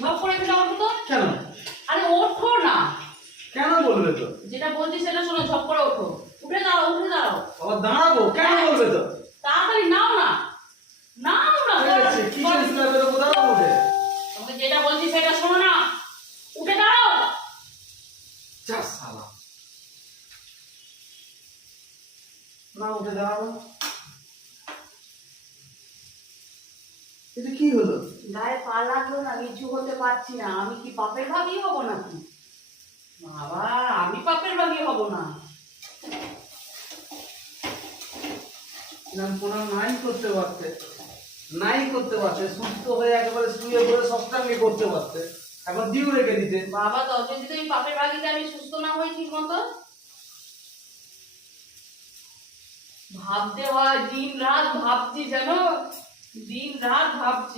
ঝপ করে ফেলে ওঠো তো। কেন? আরে ওঠো না। কেন বলবে তো? যেটা বলছি সেটা শোনো, ঝপ করে ওঠো। উঠে দাঁড়াও, উঠে দাঁড়াও। বাবা দাঁড়াবো, কেন বলবে তো? তাড়াতাড়ি নাও না, নাও না। কিচেন স্ল্যাবের উপর দাঁড়াবো উঠে। তোমাকে যেটা বলছি সেটা শোনো না, উঠে দাঁড়াও। যা শালা। না উঠে দাঁড়াবো। এটা কি হলো? গায়ে পা লাগলো না, নিচু হতে পারছি না। আমি কি পাপের ভাগী হব নাকি? বাবা, আমি পাপের ভাগী হব না। পুনর নাই করতে পারতে, নাই করতে পারতে, সুস্থ হয়ে একেবারে শুয়ে পড়ে সবটাকে করতে পারতে, এখন দিউ রেখে দিতে। বাবা, তবে যদি ওই পাপের ভাগীতে আমি সুস্থ না হই ঠিক মতো, ভাবতে হয়। দিন রাত ভাবছি, জানো, দিন রাত ভাবছি।